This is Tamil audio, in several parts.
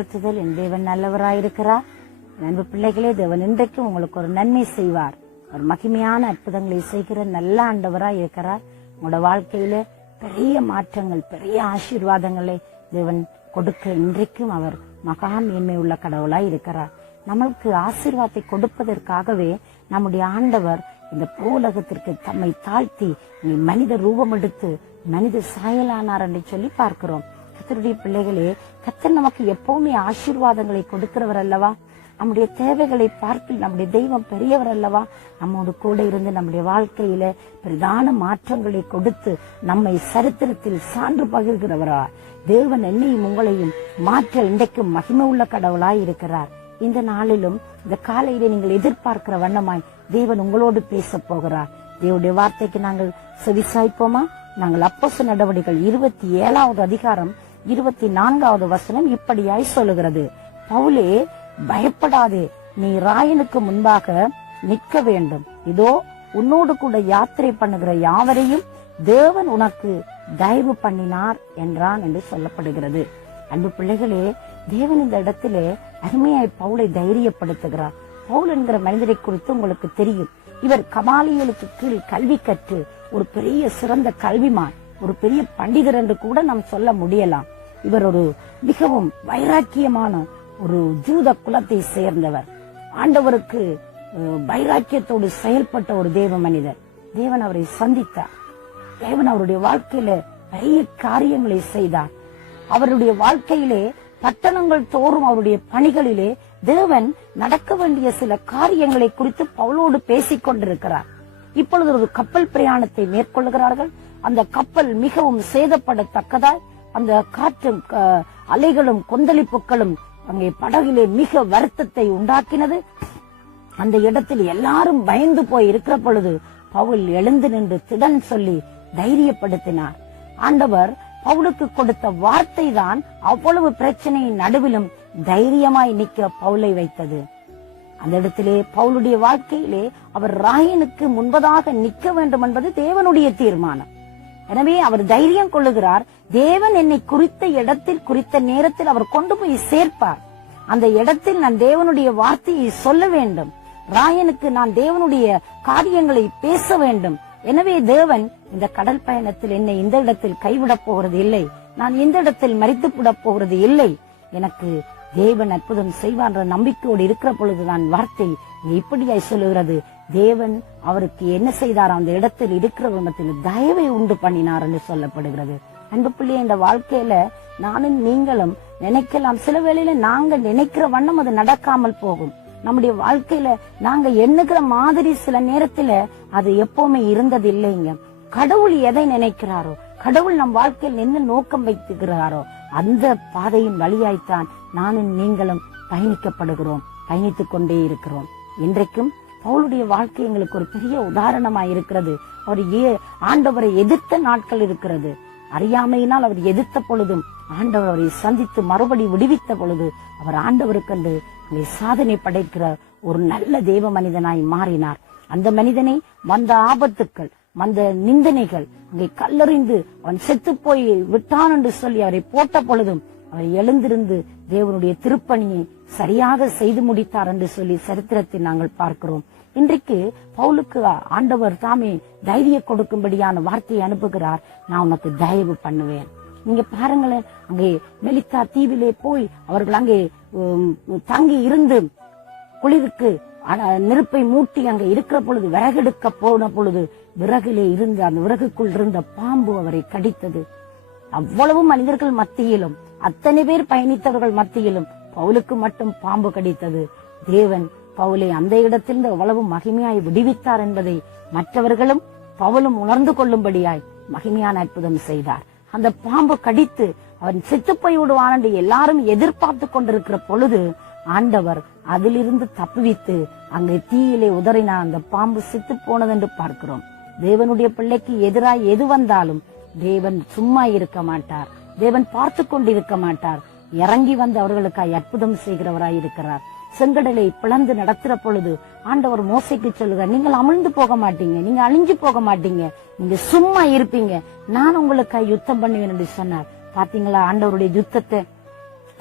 வாழ்த்துதல். என் தேவன் நல்லவராயிருக்கிறார். அன்பு பிள்ளைகளே, தேவன் இன்றைக்கும் உங்களுக்கு ஒரு நன்மை செய்வார். ஒரு மகிமையான அற்புதங்களை செய்கிற நல்ல ஆண்டவராய் இருக்கிறார். உங்களோட வாழ்க்கையில பெரிய மாற்றங்கள், பெரிய ஆசீர்வாதங்களை தேவன் கொடுக்க இன்றைக்கும் அவர் மகா மேன்மை உள்ள கடவுளாய் இருக்கிறார். நம்மளுக்கு ஆசீர்வாதத்தை கொடுப்பதற்காகவே நம்முடைய ஆண்டவர் இந்த பூலகத்திற்கு தம்மை தாழ்த்தி மனித ரூபம் எடுத்து மனித சாயலானார் என்று சொல்லி பார்க்கிறோம். கர்த்தருடைய பிள்ளைகளே, கர்த்தர் நமக்கு எப்பவுமே ஆசீர்வாதங்களை கொடுக்கிறவர் அல்லவா? நம்முடைய தேவைகளை பார்த்து நம்முடைய தெய்வம் பெரியவர் அல்லவா? நம்மோடு கூட இருந்து நம்முடைய வாழ்க்கையில பிரதான மாற்றங்களை கொடுத்து நம்மை சரித்திரத்தில் சான்று பகிர்கிறவரா தேவன் என்னையும் உங்களையும் மாற்ற இன்றைக்கும் மகிமை உள்ள கடவுளாய் இருக்கிறார். இந்த நாளிலும் இந்த காலையிலே நீங்கள் எதிர்பார்க்கிற வண்ணமாய் தேவன் உங்களோடு பேச போகிறார். தேவனுடைய வார்த்தைக்கு நாங்கள் செவிசாய்ப்போமா? நாங்கள் அப்போஸ்தலர் நடவடிக்கைகள் 27வது அதிகாரம் 24வது வசனம் இப்படியாய் சொல்லுகிறது. பவுலே, பயப்படாதே, நீ ராயனுக்கு முன்பாக நிற்க வேண்டும். இதோ உன்னோடு கூட யாத்திரை பண்ணுகிற யாவரையும் தேவன் உனக்கு தயவு பண்ணினார் என்றான் என்று சொல்லப்படுகிறது. அன்பு பிள்ளைகளே, தேவன் இந்த இடத்திலே அருமையாய் பவுலை தைரியப்படுத்துகிறார். பவுல் என்கிற மனிதரை குறித்து உங்களுக்கு தெரியும். இவர் கமாலியலுக்கு கீழ் கல்வி கற்று ஒரு பெரிய சிறந்த கல்விமான், ஒரு பெரிய பண்டிதர் என்று கூட நாம் சொல்ல முடியலாம். இவர் ஒரு மிகவும் வைராக்கியமான ஒரு ஜூத குலத்தை சேர்ந்தவர். ஆண்டவருக்கு வைராக்கியத்தோடு செயல்பட்ட ஒரு தேவ மனிதர். தேவன் அவரை சந்தித்தார். தேவன் அவருடைய வாழ்க்கையில பெரிய காரியங்களை செய்தார். அவருடைய வாழ்க்கையிலே பட்டணங்கள் தோறும் அவருடைய பணிகளிலே தேவன் நடக்க வேண்டிய சில காரியங்களை குறித்து பவுலோடு பேசிக் கொண்டிருக்கிறார். இப்பொழுது ஒரு கப்பல் பிரயாணத்தை மேற்கொள்கிறார்கள். அந்த கப்பல் மிகவும் சேதப்படத்தக்கதாய் அந்த காற்றும் அலைகளும் கொந்தளிப்புகளும் அங்கே படகிலே மிக வருத்தத்தை உண்டாக்கினது. அந்த இடத்தில் எல்லாரும் பயந்து போய் இருக்கிற பொழுது பவுல் எழுந்து நின்று திடன் சொல்லி தைரியப்படுத்தினார். ஆண்டவர் பவுலுக்கு கொடுத்த வார்த்தை தான் அவ்வளவு பிரச்சனையின் நடுவிலும் தைரியமாய் நிற்க பவுலை வைத்தது. அந்த இடத்திலே பவுலுடைய வாழ்க்கையிலே அவர் ராயனுக்கு முன்பதாக நிற்க வேண்டும் என்பது தேவனுடைய தீர்மானம். எனவே அவர் தைரியம் கொள்ளுகிறார். தேவன் என்னை குறித்த இடத்தில் குறித்த நேரத்தில் அவர் கொண்டு போய் சேர்ப்பார். அந்த இடத்தில் நான் தேவனுடைய வார்த்தையை சொல்ல வேண்டும். ராயனுக்கு நான் தேவனுடைய காரியங்களை பேச வேண்டும். எனவே தேவன் இந்த கடல் பயணத்தில் என்னை இந்த இடத்தில் கைவிடப் போகிறது இல்லை. நான் இந்த இடத்தில் மரித்து விடப் போகிறது இல்லை. எனக்கு தேவன் அற்புதம் செய்வார் என்ற நம்பிக்கையோடு இருக்கிற பொழுதுதான் வார்த்தை இப்படியாய் சொல்லுகிறது. தேவன் அவருக்கு என்ன செய்தார்? அந்த இடத்தில் இருக்கிற விதத்தில் தயவை உண்டு பண்ணினார் என்று சொல்லப்படுகிறது. அன்பு பிள்ளை, இந்த வாழ்க்கையில நானும் நீங்களும் நினைக்கலாம், சில வேளையில நாங்க நினைக்கிற வண்ணம் அது நடக்காமல் போகும். நம்முடைய வாழ்க்கையில நாங்க எண்ணுகிற மாதிரி சில நேரத்துல அது எப்பவுமே இருந்தது இல்லைங்க. கடவுள் எதை நினைக்கிறாரோ, கடவுள் நம் வாழ்க்கையில் என்ன நோக்கம் வைத்துகிறாரோ அந்த பாதையின் வழியாய்த்தான் நானும் நீங்களும் பயணிக்கப்படுகிறோம், பயணித்துக் கொண்டே இருக்கிறோம். இன்றைக்கும் பவுலுடைய வாழ்க்கை எங்களுக்கு ஒரு பெரிய உதாரணமாய் இருக்கிறது. அவர் ஆண்டவரை எதிர்த்த நாட்கள் இருக்கிறது. அறியாமையினால் அவர் எதிர்த்த பொழுதும் ஆண்டவர் அவரை சந்தித்து மறுபடி விடுவித்த பொழுது அவர் ஆண்டவருக்கென்று சாதனை படைக்கிற ஒரு நல்ல தேவ மனிதனாய் மாறினார். அந்த மனிதனை வந்த ஆபத்துக்கள், வந்த நிந்தனைகள், அங்கே கல்லறிந்து அவன் செத்து போய் விட்டான் என்று சொல்லி அவரை போட்ட பொழுதும் அவர் எழுந்திருந்து தேவனுடைய திருப்பணியை சரியாக செய்து முடித்தார் என்று சொல்லி சரித்திரத்தை நாங்கள் பார்க்கிறோம். இன்றைக்கு பவுலுக்கு ஆண்டவர் தாமே தைரிய கொடுக்கும்படியான வார்த்தையை அனுப்புகிறார். நான் உனக்கு தயவு பண்ணுவேன். நீங்க பாருங்களேன், அங்கே மெலித்தா தீவிலே போய் அவர்கள் அங்கே தங்கி இருந்து குளிருக்கு நெருப்பை மூட்டி அங்கே இருக்கிற பொழுது விறகெடுக்க போன பொழுது விறகிலே இருந்து அந்த விறகுக்குள் இருந்த பாம்பு அவரை கடித்தது. அவ்வளவு மனிதர்கள் மத்தியிலும், அத்தனை பேர் பயணித்தவர்கள் மத்தியிலும் பவுலுக்கு மட்டும் பாம்பு கடித்தது. தேவன் பவுலை அந்த இடத்திலிருந்து அவ்வளவு மகிமையாய் விடுவித்தார் என்பதை மற்றவர்களும் பவுலும் உணர்ந்து கொள்ளும்படியாய் மகிமையான அற்புதம் செய்தார். அந்த பாம்பு கடித்து அவன் செத்து போய் விடுவான் என்று எல்லாரும் எதிர்பார்த்து கொண்டிருக்கிற பொழுது ஆண்டவர் அதிலிருந்து தப்புவித்து அங்கே தீயிலே உதறினார். அந்த பாம்பு செத்து போனது என்று பார்க்கிறோம். தேவனுடைய பிள்ளைக்கு எதிராய் எது வந்தாலும் தேவன் சும்மா இருக்க மாட்டார். தேவன் பார்த்து கொண்டிருக்க மாட்டார். இறங்கி வந்து அவர்களுக்காய் அற்புதம் செய்கிறவராய் இருக்கிறார். செங்கடலை பிளந்து நடத்துற பொழுது ஆண்டவர் மோசைக்கு சொல்லுகிறார், நீங்கள் அமிழ்ந்து போக மாட்டீங்க, நீங்க அழிஞ்சு போக மாட்டீங்க, நீங்க சும்மா இருப்பீங்க, நான் உங்களுக்காய் யுத்தம் பண்ணுவேன் என்று சொன்னார். பாத்தீங்களா ஆண்டவருடைய யுத்தத்தை?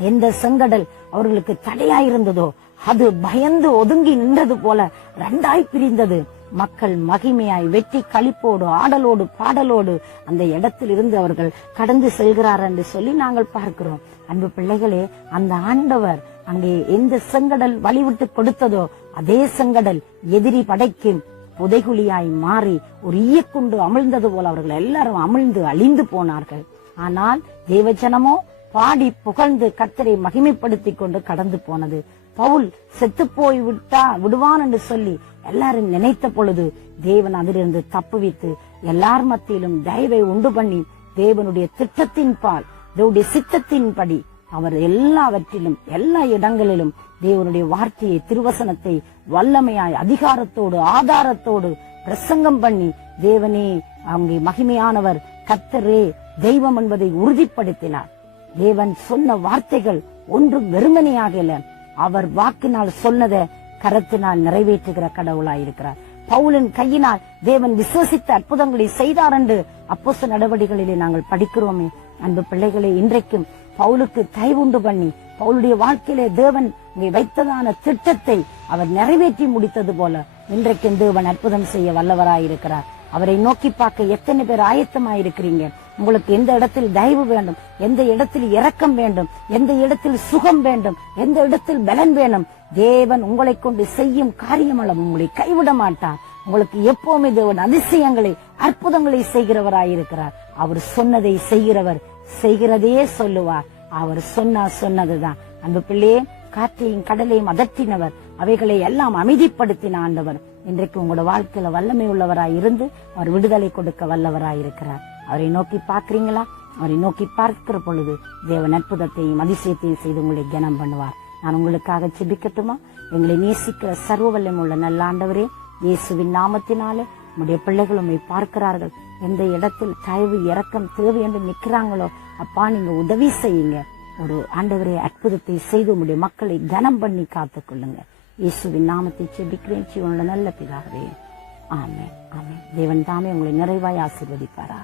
எந்த செங்கடல் அவர்களுக்கு தடையாயிருந்ததோ அது பயந்து ஒதுங்கி நின்றது போல ரெண்டாய் பிரிந்தது. மக்கள் மகிமையாய் வெற்றி களிப்போடு ஆடலோடு பாடலோடு அந்த இடத்தில் இருந்து அவர்கள் கடந்து செல்கிறார் என்று சொல்லி நாங்கள் பார்க்கிறோம். அன்பு பிள்ளைகளே, அந்த ஆண்டவர் அங்கே எந்த செங்கடல் வழிவிட்டு கொடுத்ததோ அதே செங்கடல் எதிரி படைக்கு புதைகுழியாய் மாறி ஒரு ஈயக்குண்டு அமிழ்ந்தது போல அவர்கள் எல்லாரும் அமிழ்ந்து அழிந்து போனார்கள். ஆனால் தேவஜனமோ பாடி புகழ்ந்து கர்த்தரை மகிமைப்படுத்தி கொண்டு கடந்து போனது. பவுல் செத்து போய் விடுவான் என்று சொல்லி எல்லாரும் நினைத்த பொழுது தேவன் அதிலிருந்து தப்புவித்து எல்லார் மத்தியிலும் தயவை உண்டு பண்ணி தேவனுடைய திட்டத்தின் பால் தேவனுடைய சித்தத்தின்படி அவர் எல்லாவற்றிலும் எல்லா இடங்களிலும் தேவனுடைய வார்த்தையை திருவசனத்தை வல்லமையாய் அதிகாரத்தோடு ஆதாரத்தோடு பிரசங்கம் பண்ணி தேவனே அங்கே மகிமையானவர் கர்த்தரே தெய்வம் என்பதை உறுதிப்படுத்தினார். தேவன் சொன்ன வார்த்தைகள் ஒன்றும் வெறுமனையாகல, அவர் வாக்கினால் சொன்னதை கரத்தினால் நிறைவேற்றுகிற கடவுளாயிருக்கிறார். பவுலின் கையினால் தேவன் விசுவசித்த அற்புதங்களை செய்தார் என்று அப்போஸ்தலர் நடவடிக்கைகளிலே நாங்கள் படிக்கிறோமே. அன்பு பிள்ளைகளை, இன்றைக்கும் பவுலுக்கு தயவுண்டு பண்ணி பவுலுடைய வாழ்க்கையிலே தேவன் வைத்ததான திட்டத்தை அவர் நிறைவேற்றி முடித்தது போல இன்றைக்கும் தேவன் அற்புதம் செய்ய வல்லவராயிருக்கிறார். அவரை நோக்கி பார்க்க எத்தனை பேர் ஆயத்தமாயிருக்கிறீங்க? உங்களுக்கு எந்த இடத்தில் தயவு வேண்டும், எந்த இடத்தில் இரக்கம் வேண்டும், எந்த இடத்தில் சுகம் வேண்டும், எந்த இடத்தில் பலன் வேணும், தேவன் உங்களை கொண்டு செய்யும் காரியமளவு உங்களை கைவிட மாட்டார். உங்களுக்கு எப்பவுமே தேவன் அதிசயங்களை அற்புதங்களை செய்கிறவராயிருக்கிறார். அவர் சொன்னதை செய்கிறவர், செய்கிறதே சொல்லுவார். அவர் சொன்னதுதான். அன்பு பிள்ளையே, காற்றையும் கடலையும் அதட்டினவர், அவைகளை எல்லாம் அமைதிப்படுத்தின ஆண்டவர் இன்றைக்கு உங்களோட வாழ்க்கையில வல்லமை உள்ளவராய் இருந்து அவர் விடுதலை கொடுக்க வல்லவராயிருக்கிறார். அவரை நோக்கி பார்க்கிறீங்களா? அவரை நோக்கி பார்க்கிற பொழுது தேவன் அற்புதத்தையும் அதிசயத்தையும் செய்து உங்களை கனம் பண்ணுவார். நான் உங்களுக்காக ஜெபிக்கட்டுமா? எங்களை நேசிக்கிற சர்வ வல்லமை உள்ள நல்ல ஆண்டவரே, இயேசுவின் நாமத்தினாலே நம்முடைய பிள்ளைகள் உண்மை பார்க்கிறார்கள். எந்த இடத்தில் தயவு இரக்கம் தேவை என்று நிற்கிறாங்களோ அப்பா, நீங்க உதவி செய்யுங்க. ஒரு ஆண்டவரே அற்புதத்தை செய்து உங்களுடைய மக்களை கனம் பண்ணி காத்துக் கொள்ளுங்க. இயேசுவின் நாமத்தை ஜெபிக்கிறேன் ஜீவனுள்ள நல்ல பிதாவே, ஆமென், ஆமென். தேவன் தாமே உங்களை நிறைவாய் ஆசீர்வதிப்பாரா.